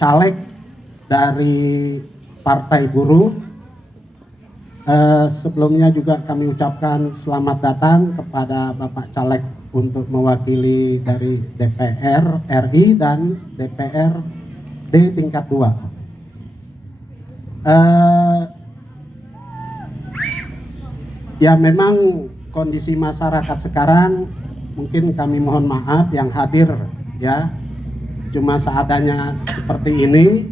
caleg dari Partai Buruh. Sebelumnya juga kami ucapkan selamat datang kepada Bapak Caleg untuk mewakili dari DPR RI dan DPRD tingkat 2. Ya memang kondisi masyarakat sekarang mungkin kami mohon maaf yang hadir ya cuma seadanya seperti ini,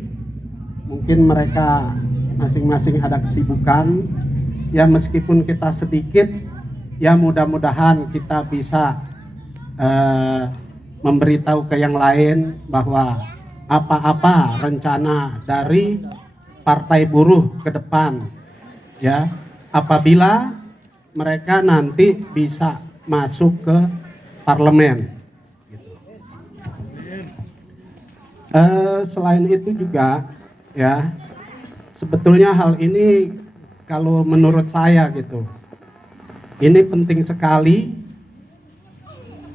mungkin mereka masing-masing ada kesibukan ya, meskipun kita sedikit ya mudah-mudahan kita bisa memberitahu ke yang lain bahwa apa-apa rencana dari Partai Buruh ke depan ya, apabila mereka nanti bisa masuk ke parlemen. Selain itu juga ya, sebetulnya hal ini kalau menurut saya gitu, ini penting sekali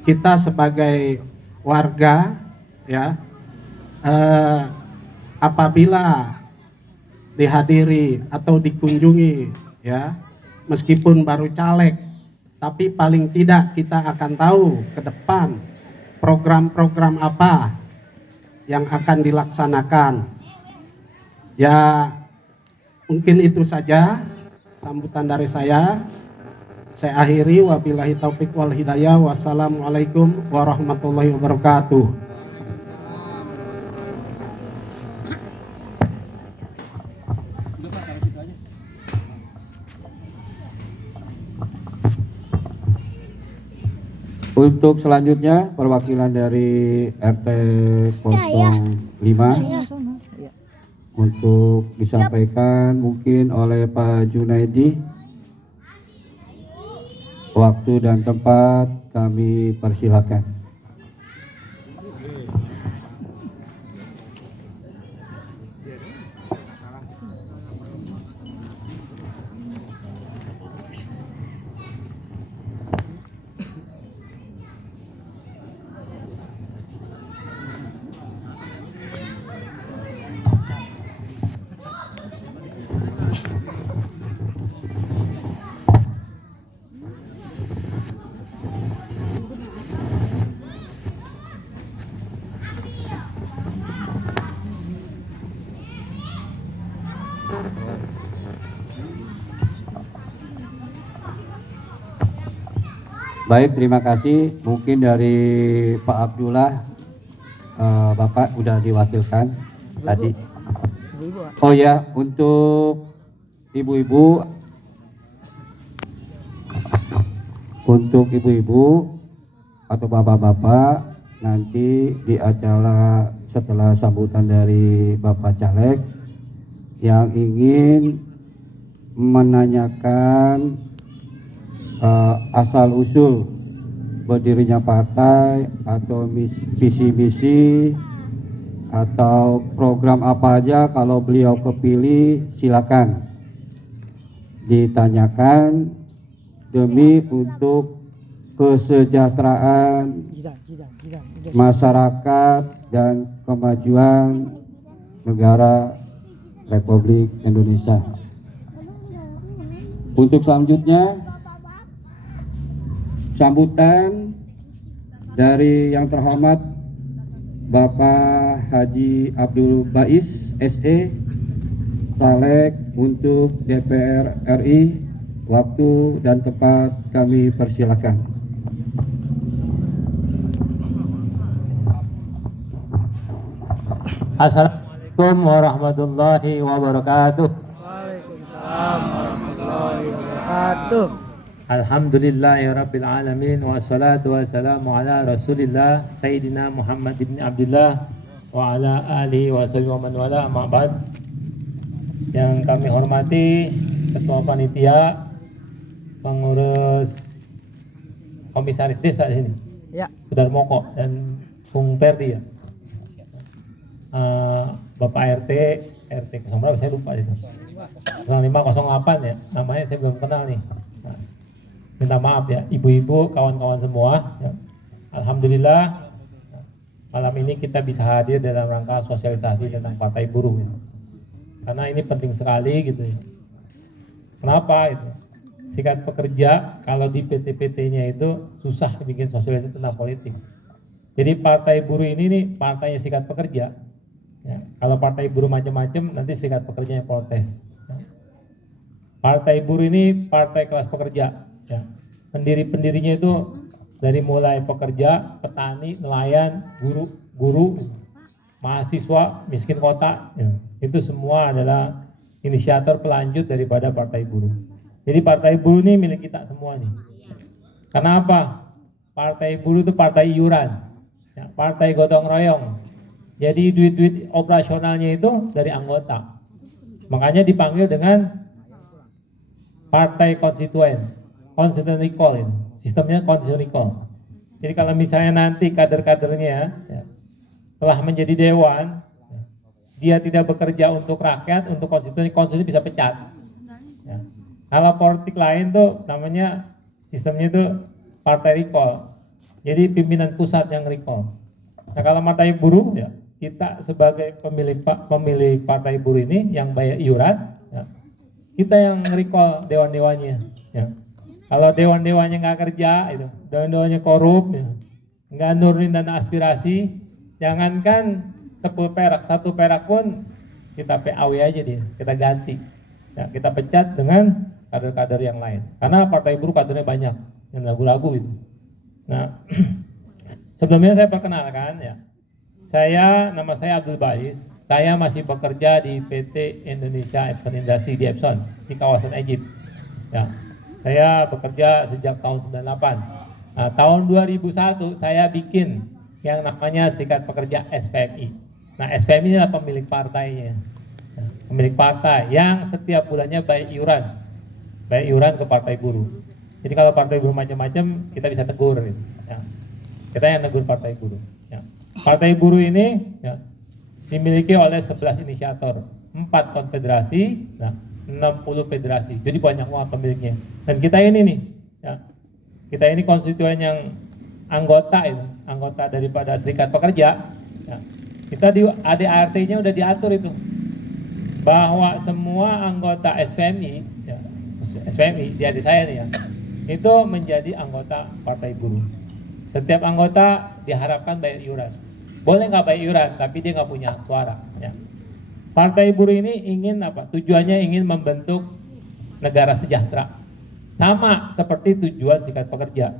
kita sebagai warga ya, apabila dihadiri atau dikunjungi ya, meskipun baru caleg, tapi paling tidak kita akan tahu ke depan program-program apa yang akan dilaksanakan. Ya mungkin itu saja sambutan dari saya. Saya akhiri, wabillahi taufik wal hidayah. Wassalamualaikum warahmatullahi wabarakatuh. Untuk selanjutnya perwakilan dari RT 05 untuk disampaikan mungkin oleh Pak Junaidi. Waktu dan tempat kami persilakan. Baik, terima kasih. Mungkin dari Pak Abdullah, Bapak sudah diwakilkan tadi. Oh ya, untuk ibu-ibu, atau bapak-bapak, nanti di acara setelah sambutan dari Bapak Caleg yang ingin menanyakan asal usul berdirinya partai atau visi misi atau program apa aja, kalau beliau kepilih silakan ditanyakan demi untuk kesejahteraan masyarakat dan kemajuan negara Republik Indonesia. Untuk selanjutnya sambutan dari yang terhormat Bapak Haji Abdul Bais SE, Caleg untuk DPR RI. Waktu dan tempat kami persilakan. Assalamualaikum warahmatullahi wabarakatuh. Waalaikumsalam warahmatullahi wabarakatuh. Alhamdulillahirabbil alamin, wassalatu wassalamu ala Rasulillah Sayyidina Muhammad ibn Abdullah wa ala alihi wa sahbihi wa man wala, amma ba'd. Yang kami hormati Ketua Panitia, Pengurus Komisaris Desa di sini, Ya. Budar Moko dan Bung Perdi ya. Bapak RT 0 berapa saya lupa itu. 0508 ya, namanya saya belum kenal nih. Minta maaf ya, ibu-ibu, kawan-kawan semua ya. Alhamdulillah malam ini kita bisa hadir dalam rangka sosialisasi tentang Partai Buruh ya. Karena ini penting sekali gitu ya. Kenapa itu? Serikat pekerja kalau di PT-PT-nya itu susah bikin sosialisasi tentang politik. Jadi Partai Buruh ini nih partainya serikat pekerja. Ya, kalau Partai Buruh macam-macam nanti serikat pekerja yang protes. Ya. Partai Buruh ini partai kelas pekerja. Ya. Pendiri-pendirinya itu dari mulai pekerja, petani, nelayan, guru, mahasiswa, miskin kota. Ya. Itu semua adalah inisiator pelanjut daripada Partai Buruh. Jadi Partai Buruh ini milik kita semua nih. Karena apa? Partai Buruh itu partai iuran, ya, partai gotong royong. Jadi duit-duit operasionalnya itu dari anggota. Makanya dipanggil dengan partai konstituen, constituent recall ini. Sistemnya constituent recall. Jadi kalau misalnya nanti kader-kadernya ya, telah menjadi dewan, ya, dia tidak bekerja untuk rakyat, untuk konstituen bisa pecat. Ya. Kalau politik lain tuh namanya sistemnya itu partai recall. Jadi pimpinan pusat yang recall. Nah kalau Partai Buruh ya, kita sebagai pemilik Partai Buruh ini yang bayar iuran, ya, kita yang recall dewan-dewannya. Ya. Kalau dewan-dewannya nggak kerja, itu dewan-dewannya korup, ya, nggak nurunin dana aspirasi, jangankan 10 perak, 1 perak pun kita PAW aja dia, kita ganti, ya, kita pecat dengan kader-kader yang lain. Karena Partai Buruh kadernya banyak, yang ragu-ragu itu. Nah, sebelumnya saya perkenalkan ya. Nama saya Abdul Bais. Saya masih bekerja di PT Indonesia Advanced Industry di Epson di kawasan Egypt. Ya, saya bekerja sejak tahun 98. Nah, tahun 2001 saya bikin yang namanya Serikat Pekerja SPMI. Nah, SPMI adalah pemilik partainya. Ya, pemilik partai yang setiap bulannya bayar iuran ke Partai Buruh. Jadi kalau Partai Buruh macam-macam kita bisa tegur. Ya. Kita yang negur Partai Buruh. Ya. Partai Buruh ini ya, dimiliki oleh 11 inisiator, 4 konfederasi, nah, 60 federasi. Jadi banyak banget pemiliknya. Dan kita ini nih, ya, kita ini konstituen yang anggota itu, anggota daripada Serikat Pekerja. Ya. Kita di ADART-nya udah diatur itu, bahwa semua anggota SPMI, ya, SPMI di adik saya nih ya, itu menjadi anggota Partai Buruh. Setiap anggota diharapkan bayar iuran. Boleh nggak bayar iuran, tapi dia nggak punya suara. Ya. Partai Buruh ini ingin apa? Tujuannya ingin membentuk negara sejahtera. Sama seperti tujuan Serikat Pekerja.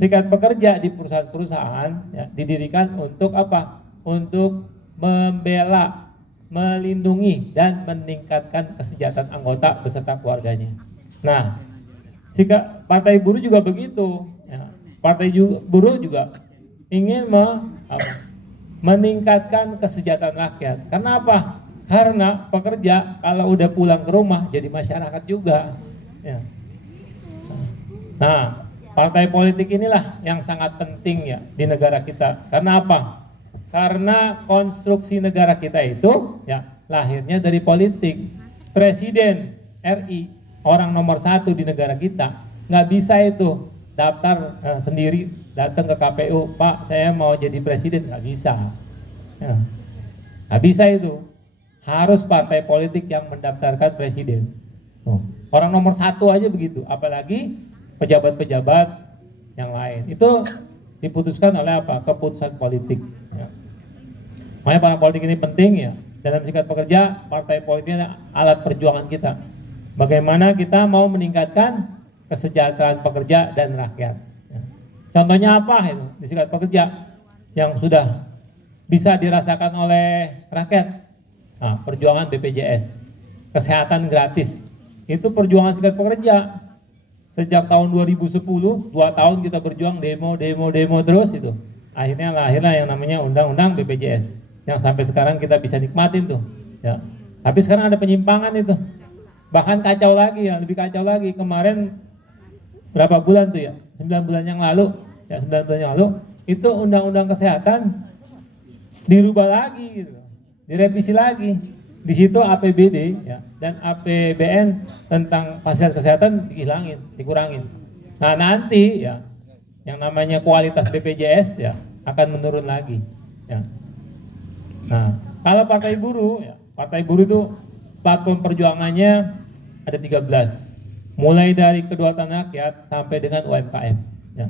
Serikat Pekerja di perusahaan-perusahaan ya, didirikan untuk apa? Untuk membela, melindungi, dan meningkatkan kesejahteraan anggota beserta keluarganya. Nah, Partai Buruh juga begitu. Ya. Partai Buruh juga ingin meningkatkan kesejahteraan rakyat. Karena apa? Karena pekerja kalau udah pulang ke rumah jadi masyarakat juga. Ya. Nah, partai politik inilah yang sangat penting ya di negara kita. Karena apa? Karena konstruksi negara kita itu ya lahirnya dari politik. Presiden RI, orang nomor 1 di negara kita, nggak bisa itu daftar sendiri, datang ke KPU, Pak saya mau jadi presiden, nggak bisa. Ya. Nggak bisa itu. Harus partai politik yang mendaftarkan presiden. Orang nomor 1 aja begitu, apalagi pejabat-pejabat yang lain. Itu diputuskan oleh apa? Keputusan politik. Ya. Makanya para politik ini penting ya. Dalam Serikat Pekerja, partai politik adalah alat perjuangan kita. Bagaimana kita mau meningkatkan kesejahteraan pekerja dan rakyat. Ya. Contohnya apa itu di Serikat Pekerja yang sudah bisa dirasakan oleh rakyat? Nah, perjuangan BPJS, kesehatan gratis, itu perjuangan Serikat Pekerja. Sejak tahun 2010, 2 tahun kita berjuang demo terus itu. Akhirnya lahirlah yang namanya Undang-Undang BPJS, yang sampai sekarang kita bisa nikmatin tuh. Ya. Tapi sekarang ada penyimpangan itu. Bahkan kacau lagi ya, lebih kacau lagi. Kemarin berapa bulan tuh ya? 9 bulan yang lalu, ya 9 bulan yang lalu, itu Undang-Undang Kesehatan dirubah lagi gitu. Direvisi lagi. Di situ APBD ya, dan APBN tentang fasilitas kesehatan dihilangin, dikurangin. Nah nanti ya yang namanya kualitas BPJS ya akan menurun lagi. Ya. Nah, kalau Partai Buruh, ya, Partai Buruh itu platform perjuangannya ada 13. Mulai dari kedaulatan rakyat sampai dengan UMKM. Ya.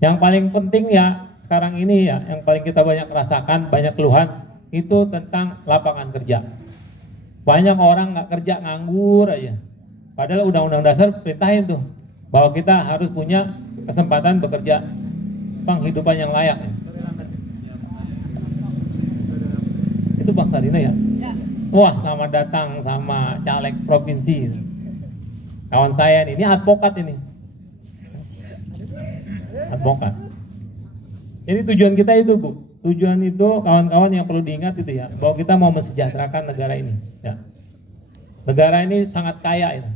Yang paling penting ya sekarang ini ya, yang paling kita banyak rasakan, banyak keluhan itu tentang lapangan kerja. Banyak orang nggak kerja, nganggur aja. Padahal Undang-Undang Dasar perintahin tuh bahwa kita harus punya kesempatan bekerja, penghidupan yang layak. Ya. Itu Bang Sarina ya. Wah, selamat datang sama caleg provinsi. Kawan saya ini advokat ini. Advokat. Jadi tujuan kita itu, Bu. Tujuan itu kawan-kawan yang perlu diingat itu ya, bahwa kita mau mensejahterakan negara ini. Ya. Negara ini sangat kaya ini.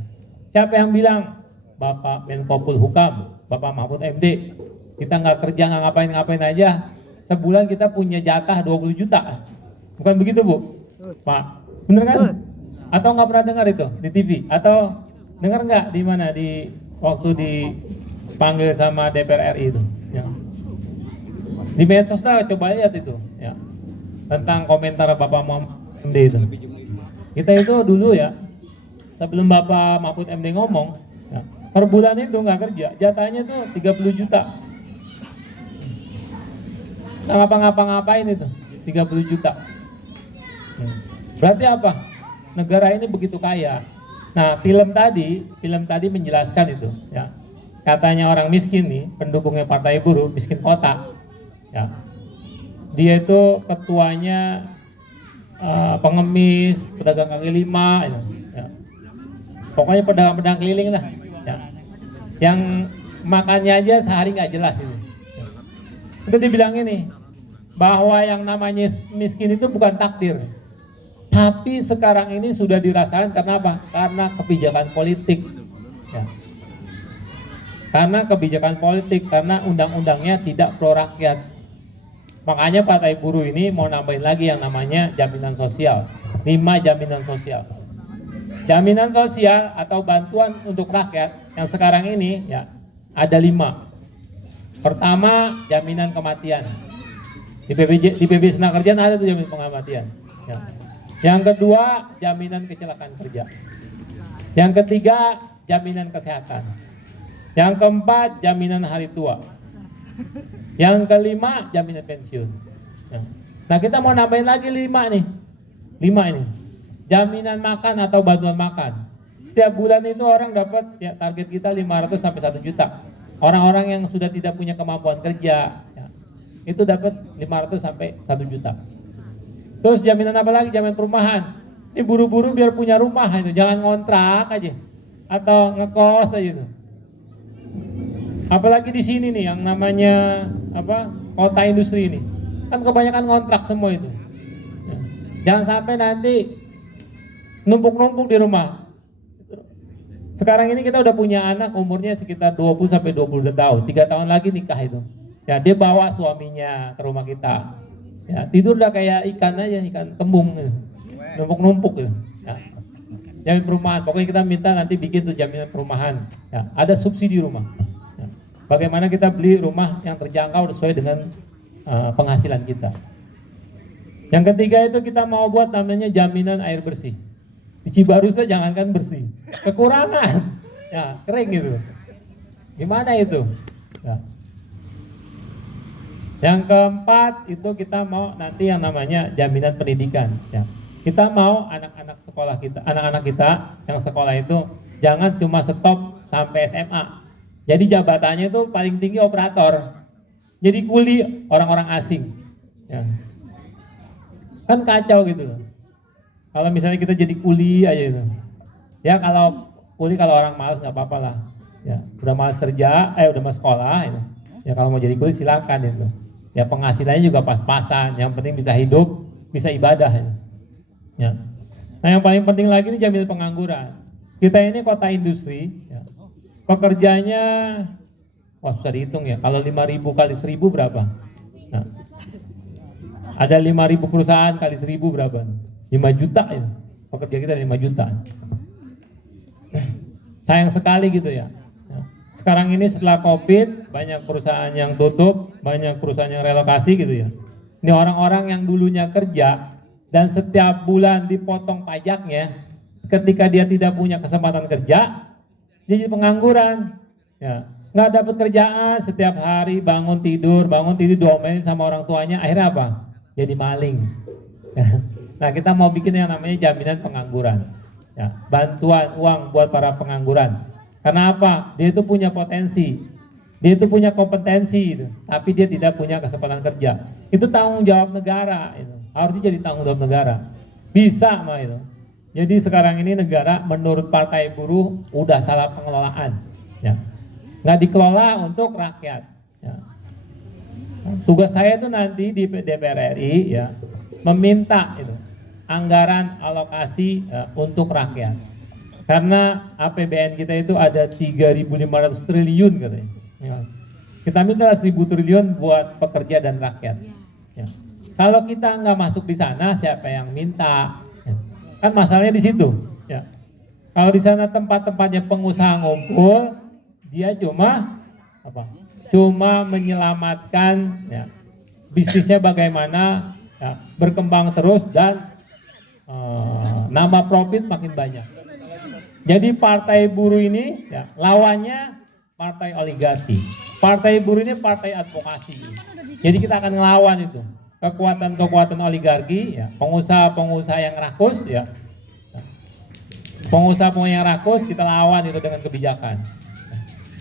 Siapa yang bilang Bapak Menko Polhukam, Bapak Mahfud MD, kita nggak kerja, nggak ngapain-ngapain aja, sebulan kita punya jatah 20 juta. Bukan begitu, Bu? Pak, bener kan? Atau nggak pernah dengar itu di TV? Atau dengar nggak di mana di waktu dipanggil sama DPR RI itu? Ya. Di medsos dah, coba lihat itu, ya, tentang komentar Bapak Mahfud MD itu. Kita itu dulu ya, sebelum Bapak Mahfud MD ngomong, ya, per bulan itu nggak kerja, jatahnya tuh 30 juta. Nggak ngapa-ngapain itu, 30 juta. Berarti apa? Negara ini begitu kaya. Nah, film tadi menjelaskan itu, ya. Katanya orang miskin nih, pendukungnya Partai Buruh, miskin kota. Ya. Dia itu ketuanya pengemis, pedagang kaki lima, ya. Pokoknya pedagang-pedagang keliling lah. Ya. Yang makannya aja sehari nggak jelas itu. Ya. Itu dibilang ini bahwa yang namanya miskin itu bukan takdir. Tapi sekarang ini sudah dirasakan karena apa? Karena kebijakan politik. Ya. Karena kebijakan politik, karena undang-undangnya tidak pro rakyat. Makanya Partai Buruh ini mau nambahin lagi yang namanya jaminan sosial. 5 jaminan sosial. Jaminan sosial atau bantuan untuk rakyat yang sekarang ini ya ada 5. Pertama, jaminan kematian. Di BPJS Tenaga Kerjaan ada tuh jaminan kematian. Ya. Yang kedua, jaminan kecelakaan kerja. Yang ketiga, jaminan kesehatan. Yang keempat, jaminan hari tua. Yang kelima, jaminan pensiun. Nah, kita mau nambahin lagi 5 nih. 5 ini. Jaminan makan atau bantuan makan. Setiap bulan itu orang dapat, ya, target kita 500 sampai 1 juta. Orang-orang yang sudah tidak punya kemampuan kerja, ya, itu dapat 500 sampai 1 juta. Terus jaminan apa lagi? Jaminan perumahan. Ini buru-buru biar punya rumah itu, jangan ngontrak aja atau ngekos aja itu. Apalagi di sini nih yang namanya apa? Kota industri ini. Kan kebanyakan ngontrak semua itu. Ya. Jangan sampai nanti numpuk-numpuk di rumah. Sekarang ini kita udah punya anak umurnya sekitar 20 sampai 22 tahun. 3 tahun lagi nikah itu. Ya, dia bawa suaminya ke rumah kita. Ya, tidur udah kayak ikan aja, ikan kembung gitu. Numpuk-numpuk gitu. Ya. Jaminan perumahan, pokoknya kita minta nanti bikin tuh jaminan perumahan. Ya, ada subsidi rumah. Ya. Bagaimana kita beli rumah yang terjangkau sesuai dengan penghasilan kita. Yang ketiga itu kita mau buat namanya jaminan air bersih. Di Cibarusah jangankan bersih, kekurangan, ya kering gitu. Gimana itu? Ya. Yang keempat itu kita mau nanti yang namanya jaminan pendidikan. Ya. Kita mau anak-anak sekolah kita, anak-anak kita yang sekolah itu jangan cuma stop sampai SMA. Jadi jabatannya itu paling tinggi operator. Jadi kuli orang-orang asing. Ya. Kan kacau gitu. Kalau misalnya kita jadi kuli aja itu. Ya kalau kuli kalau orang malas nggak apa-apa lah. Ya, udah malas kerja, udah malas sekolah itu. Ya kalau mau jadi kuli silakan itu. Ya penghasilannya juga pas-pasan, yang penting bisa hidup, bisa ibadah. Ya. Nah yang paling penting lagi ini jaminan pengangguran. Kita ini kota industri, ya. Pekerjanya, wah susah dihitung ya, kalau 5.000 kali 1.000 berapa? Nah, ada 5.000 perusahaan kali 1.000 berapa? 5 juta ya, pekerja kita 5 juta. Sayang sekali gitu ya. Sekarang ini setelah COVID, banyak perusahaan yang tutup, banyak perusahaan yang relokasi gitu ya. Ini orang-orang yang dulunya kerja dan setiap bulan dipotong pajaknya, ketika dia tidak punya kesempatan kerja, dia jadi pengangguran. Ya, nggak dapat kerjaan, setiap hari bangun tidur diomelin sama orang tuanya, akhirnya apa? Jadi maling. Nah, kita mau bikin yang namanya jaminan pengangguran. Ya, bantuan uang buat para pengangguran. Karena apa? Dia itu punya potensi, dia itu punya kompetensi, tapi dia tidak punya kesempatan kerja. Itu tanggung jawab negara, harusnya jadi tanggung jawab negara. Bisa mah itu. Jadi sekarang ini negara menurut Partai Buruh udah salah pengelolaan, ya. Nggak dikelola untuk rakyat. Ya. Tugas saya itu nanti di DPR RI, ya, meminta itu anggaran alokasi untuk rakyat. Karena APBN kita itu ada 3.500 triliun katanya. Ya. Kita minta 1.000 triliun buat pekerja dan rakyat. Ya. Kalau kita nggak masuk di sana, siapa yang minta? Ya. Kan masalahnya di situ. Ya. Kalau di sana tempat-tempatnya pengusaha ngumpul, dia cuma apa? Cuma menyelamatkan, ya, bisnisnya bagaimana, ya, berkembang terus dan nambah profit makin banyak. Jadi Partai Buruh ini, ya, lawannya partai oligarki. Partai Buruh ini partai advokasi. Jadi kita akan ngelawan itu kekuatan-kekuatan oligarki, ya, pengusaha-pengusaha yang rakus, ya. Pengusaha-pengusaha yang rakus kita lawan itu dengan kebijakan.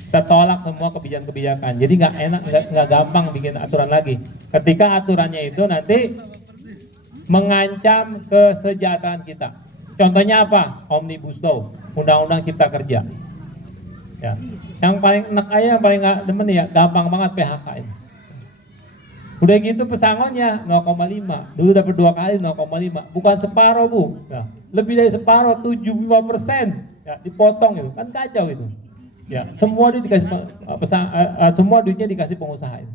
Kita tolak semua kebijakan-kebijakan. Jadi nggak enak, nggak gampang bikin aturan lagi. Ketika aturannya itu nanti mengancam kesejahteraan kita. Contohnya apa? Omnibus Law, Undang-Undang Cipta Kerja. Ya. Yang paling enak aja, yang paling nggak demen ya, gampang banget PHK ini. Udah gitu pesangonnya 0,5. Dulu dapat 2 kali 0,5. Bukan separuh, Bu. Ya. Lebih dari separuh, 75%. Ya, dipotong itu. Kan kacau itu. Ya, semua duit dikasih semua duitnya dikasih pengusaha itu.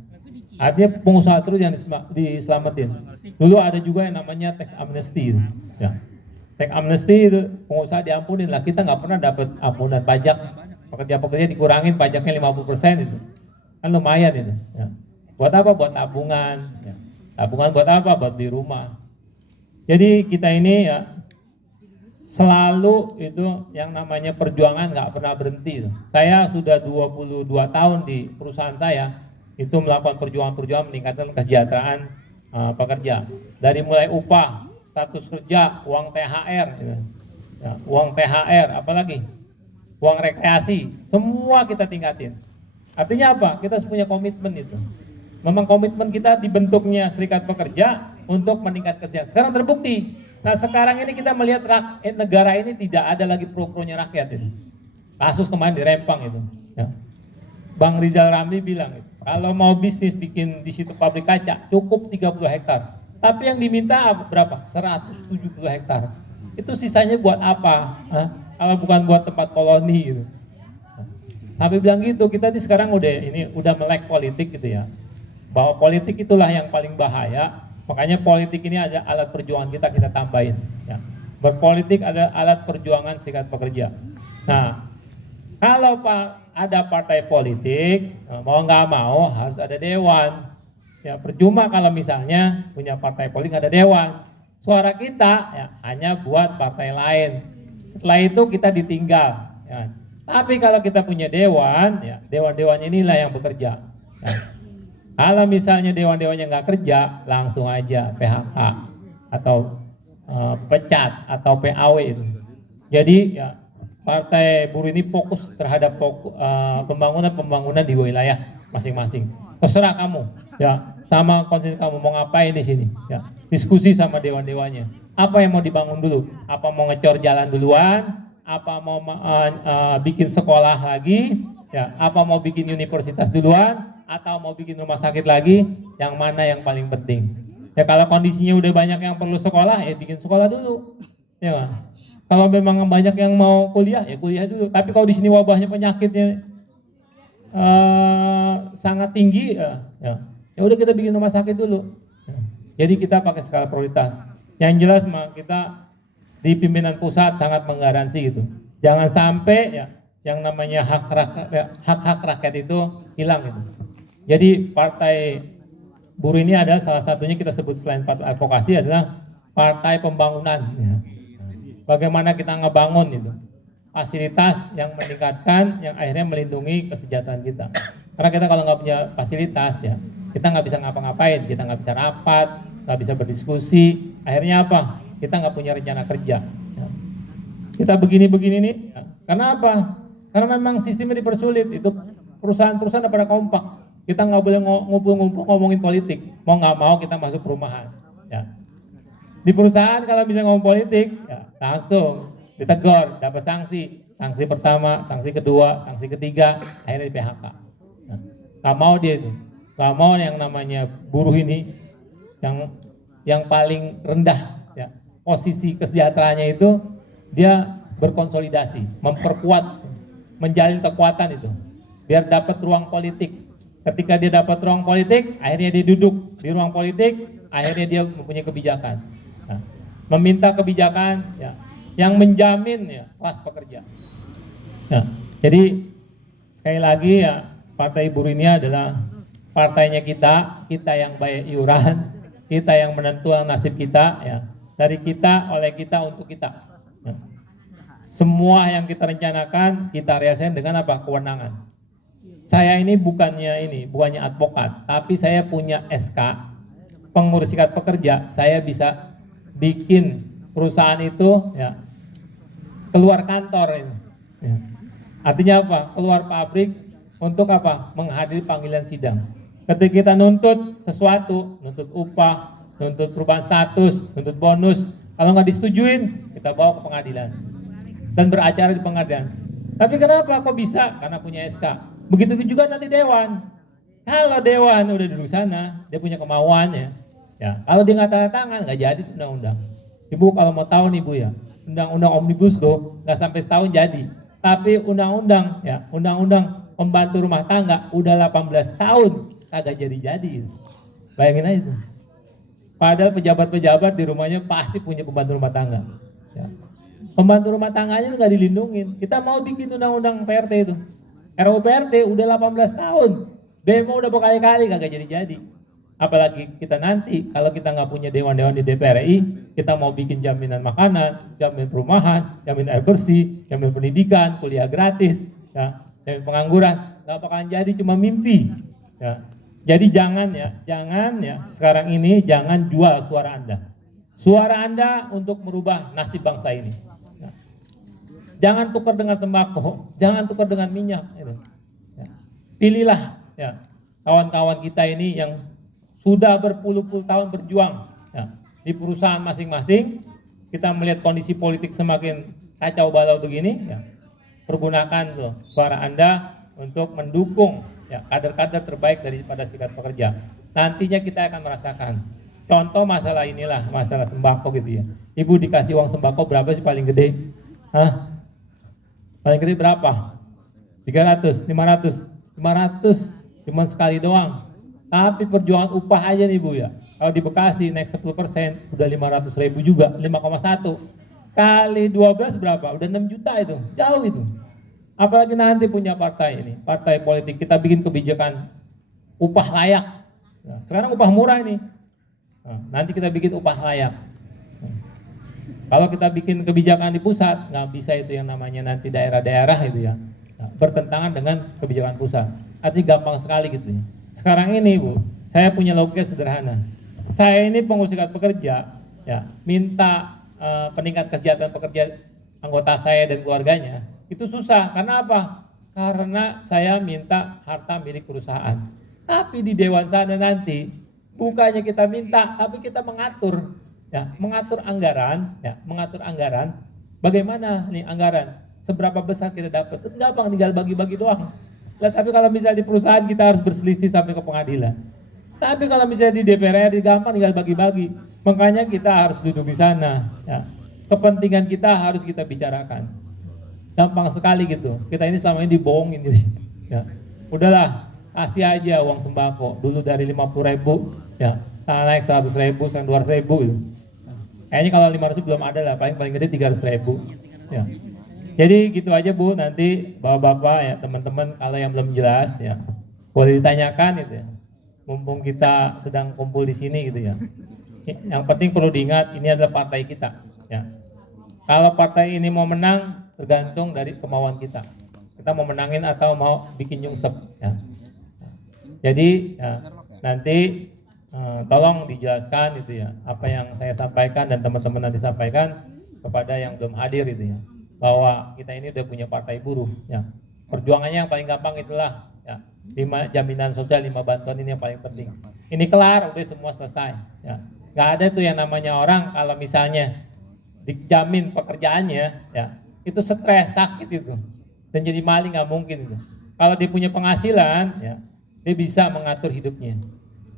Artinya pengusaha terus yang diselamatin. Dulu ada juga yang namanya tax amnesty itu. Ya. Tax amnesty itu pengusaha diampunin lah, kita nggak pernah dapat ampunan pajak, pekerja-pekerja dikurangin pajaknya 50% itu, kan lumayan itu. Ya. Buat apa? Buat tabungan. Ya. Tabungan buat apa? Buat di rumah. Jadi kita ini, ya, selalu itu yang namanya perjuangan nggak pernah berhenti. Saya sudah 22 tahun di perusahaan saya itu melakukan perjuangan-perjuangan meningkatkan kesejahteraan pekerja. Dari mulai upah, status kerja, uang THR, ya, uang THR, apalagi uang rekreasi, semua kita tingkatin. Artinya apa? Kita harus punya komitmen itu. Memang komitmen kita dibentuknya Serikat Pekerja untuk meningkatkan kesejahteraan. Sekarang terbukti. Nah, sekarang ini kita melihat negara ini tidak ada lagi pro-pronya rakyat itu. Kasus kemarin di Rempang itu. Ya. Bang Rizal Ramli bilang, kalau mau bisnis bikin di situ pabrik kaca cukup 30 hektar. Tapi yang diminta berapa? 170 hektar. Itu sisanya buat apa? Kalau bukan buat tempat koloni gitu. Tapi bilang gitu, kita di sekarang udah melek politik gitu ya. Bahwa politik itulah yang paling bahaya. Makanya politik ini ada alat perjuangan kita tambahin. Ya. Berpolitik ada alat perjuangan Serikat Pekerja. Nah, kalau ada partai politik, mau nggak mau harus ada dewan. Ya, percuma kalau misalnya punya partai politik ada dewan. Suara kita, ya, hanya buat partai lain. Setelah itu kita ditinggal. Ya. Tapi kalau kita punya dewan, ya, dewan-dewan inilah yang bekerja. Ya. Kalau misalnya dewan-dewannya nggak kerja, langsung aja PHK atau pecat atau PAW itu. Jadi, ya, Partai Buruh ini fokus terhadap pembangunan di wilayah masing-masing. Terserah kamu, ya, sama konsep kamu mau ngapain di sini, ya, diskusi sama dewan-dewannya. Apa yang mau dibangun dulu? Apa mau ngecor jalan duluan? Apa mau bikin sekolah lagi? Ya, apa mau bikin universitas duluan? Atau mau bikin rumah sakit lagi? Yang mana yang paling penting? Ya, kalau kondisinya udah banyak yang perlu sekolah, ya bikin sekolah dulu. Ya, kalau memang banyak yang mau kuliah, ya kuliah dulu. Tapi kalau di sini wabahnya penyakitnya sangat tinggi, ya udah kita bikin rumah sakit dulu. Ya. Jadi kita pakai skala prioritas. Yang jelas kita di pimpinan pusat sangat menggaransi itu. Jangan sampai, ya, yang namanya hak-hak rakyat itu hilang itu. Jadi Partai buruh ini adalah salah satunya kita sebut selain partai advokasi adalah partai pembangunan. Ya. Bagaimana kita ngebangun itu fasilitas yang meningkatkan, yang akhirnya melindungi kesejahteraan kita. Karena kita kalau nggak punya fasilitas ya, kita nggak bisa ngapa-ngapain, kita nggak bisa rapat, nggak bisa berdiskusi. Akhirnya apa? Kita nggak punya rencana kerja. Ya. Kita begini-begini nih. Ya. Karena apa? Karena memang sistemnya dipersulit. Itu perusahaan-perusahaan pada kompak. Kita nggak boleh ngumpul-ngumpul ngomongin politik. Mau nggak mau kita masuk perumahan. Ya. Di perusahaan kalau bisa ngomong politik, ya langsung ditegur, dapat sanksi. Sanksi pertama, sanksi kedua, sanksi ketiga, akhirnya di PHK. Nah, nggak mau dia itu. Nggak mau yang namanya buruh ini, yang paling rendah, ya, posisi kesejahteraannya itu, dia berkonsolidasi, memperkuat, menjalin kekuatan itu, biar dapat ruang politik. Ketika dia dapat ruang politik, akhirnya dia duduk di ruang politik, akhirnya dia mempunyai kebijakan. Nah, meminta kebijakan ya, yang menjamin ya kelas pekerja. Nah, jadi sekali lagi ya Partai Buruh ini adalah partainya kita yang bayar iuran, kita yang menentukan nasib kita ya, dari kita, oleh kita, untuk kita. Ya. Semua yang kita rencanakan kita realisasikan dengan apa? Kewenangan. Saya ini bukannya advokat, tapi saya punya SK pengurus serikat pekerja. Saya bisa bikin perusahaan itu ya keluar kantor ini. Ya. Artinya apa? Keluar pabrik untuk apa? Menghadiri panggilan sidang. Ketika kita nuntut sesuatu, nuntut upah, nuntut perubahan status, nuntut bonus, kalau nggak disetujuin, kita bawa ke pengadilan dan beracara di pengadilan. Tapi kenapa kok bisa? Karena punya SK. Begitu juga nanti dewan. Kalau dewan udah duduk sana, dia punya kemauannya. Ya, kalau dia nggak tanda tangan, nggak jadi undang-undang. Ibu kalau mau tahu nih Bu ya, undang-undang omnibus tuh nggak sampai setahun jadi. Tapi undang-undang ya, undang-undang pembantu rumah tangga udah 18 tahun kagak jadi-jadi. Bayangin aja tuh. Padahal pejabat-pejabat di rumahnya pasti punya pembantu rumah tangga. Ya. Pembantu rumah tangganya nggak dilindungin. Kita mau bikin undang-undang PRT itu. RUU PRT udah 18 tahun. Demo udah berkali-kali kagak jadi-jadi. Apalagi kita nanti kalau kita nggak punya dewan-dewan di DPR RI, kita mau bikin jaminan makanan, jaminan perumahan, jaminan air bersih, jaminan pendidikan, kuliah gratis, ya, jaminan pengangguran, nggak bakalan jadi, cuma mimpi. Ya. Jadi jangan ya sekarang ini jangan jual suara Anda. Suara Anda untuk merubah nasib bangsa ini. Ya. Jangan tukar dengan sembako, jangan tukar dengan minyak. Ya. Pilihlah ya kawan-kawan kita ini yang sudah berpuluh-puluh tahun berjuang ya, di perusahaan masing-masing. Kita melihat kondisi politik semakin kacau balau begini, ya, pergunakan tuh suara Anda untuk mendukung ya kader-kader terbaik daripada serikat pekerja. Nantinya kita akan merasakan. Contoh masalah inilah, masalah sembako gitu ya. Ibu dikasih uang sembako berapa sih paling gede? Hah? Paling gede berapa? 300, 500, 500 cuma sekali doang. Tapi perjuangan upah aja nih Bu ya. Kalau di Bekasi naik 10% udah 500.000 juga, 5,1 kali 12 berapa? Udah 6 juta itu, jauh itu. Apalagi nanti punya partai ini, partai politik, kita bikin kebijakan upah layak. Nah, sekarang upah murah ini. Nah, nanti kita bikin upah layak. Nah, kalau kita bikin kebijakan di pusat, nggak bisa itu yang namanya nanti daerah-daerah itu ya. Nah, bertentangan dengan kebijakan pusat. Artinya gampang sekali gitu ya. Sekarang ini Bu, saya punya logika sederhana. Saya ini pengurus serikat pekerja, ya, minta peningkat kesejahteraan pekerja anggota saya dan keluarganya, itu susah. Karena apa? Karena saya minta harta milik perusahaan. Tapi di dewan sana nanti, bukannya kita minta, tapi kita mengatur, ya, mengatur anggaran. Bagaimana nih anggaran? Seberapa besar kita dapat? Itu gampang, tinggal bagi-bagi doang. Nah, tapi kalau misalnya di perusahaan kita harus berselisih sampai ke pengadilan. Tapi kalau misalnya di DPR RI gampang tinggal bagi-bagi. Makanya kita harus duduk di sana. Ya. Kepentingan kita harus kita bicarakan. Gampang sekali gitu. Kita ini selama ini dibohongin. Ya. Udahlah, kasih aja uang sembako. Dulu dari 50.000, ya, naik 100.000, sekarang 200.000 gitu. Kayaknya kalau 500 belum ada lah, paling gede 300.000. Ya. Jadi gitu aja Bu, nanti bapak-bapak ya teman-teman kalau yang belum jelas ya boleh ditanyakan itu ya. mumpung kita sedang kumpul di sini gitu ya. Yang penting perlu diingat ini adalah partai kita ya. Kalau partai ini mau menang tergantung dari kemauan kita. Kita mau menangin atau mau bikin nyungsep ya. Jadi ya, nanti tolong dijelaskan itu ya apa yang saya sampaikan dan teman-teman nanti sampaikan kepada yang belum hadir itu ya, bahwa kita ini udah punya partai buruh ya. Perjuangannya yang paling gampang itulah ya, 5 jaminan sosial, 5 bantuan ini yang paling penting. Ini kelar udah semua selesai ya. Nggak ada tuh yang namanya orang kalau misalnya dijamin pekerjaannya ya itu stres, sakit itu dan jadi maling, nggak mungkin itu. Kalau dia punya penghasilan ya dia bisa mengatur hidupnya.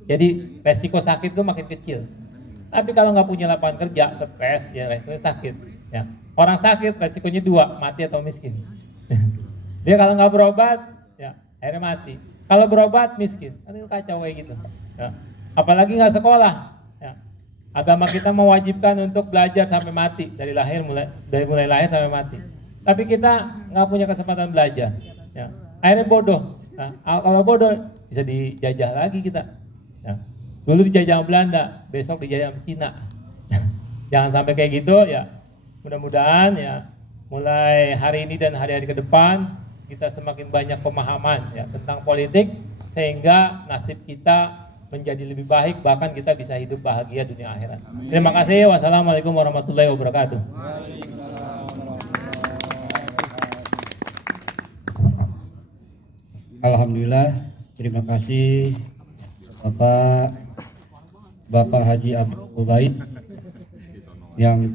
Jadi resiko sakit itu makin kecil. Tapi kalau nggak punya lapangan kerja, stres, ya resikonya sakit. Ya. Orang sakit resikonya 2, mati atau miskin. Dia kalau nggak berobat, ya akhirnya mati. Kalau berobat miskin, kan itu kacau kayak gitu. Ya. Apalagi nggak sekolah. Ya. Agama kita mewajibkan untuk belajar sampai mati dari mulai lahir sampai mati. Tapi kita nggak punya kesempatan belajar. Ya. Akhirnya bodoh. Nah, kalau bodoh bisa dijajah lagi kita. Ya. Dulu dijajah sama Belanda, besok dijajah sama Cina. Jangan sampai kayak gitu ya. Mudah-mudahan ya mulai hari ini dan hari-hari ke depan kita semakin banyak pemahaman ya tentang politik sehingga nasib kita menjadi lebih baik, bahkan kita bisa hidup bahagia dunia akhirat. Terima kasih. Wassalamualaikum warahmatullahi wabarakatuh. Alhamdulillah, terima kasih Bapak Haji Abdul Ubaid yang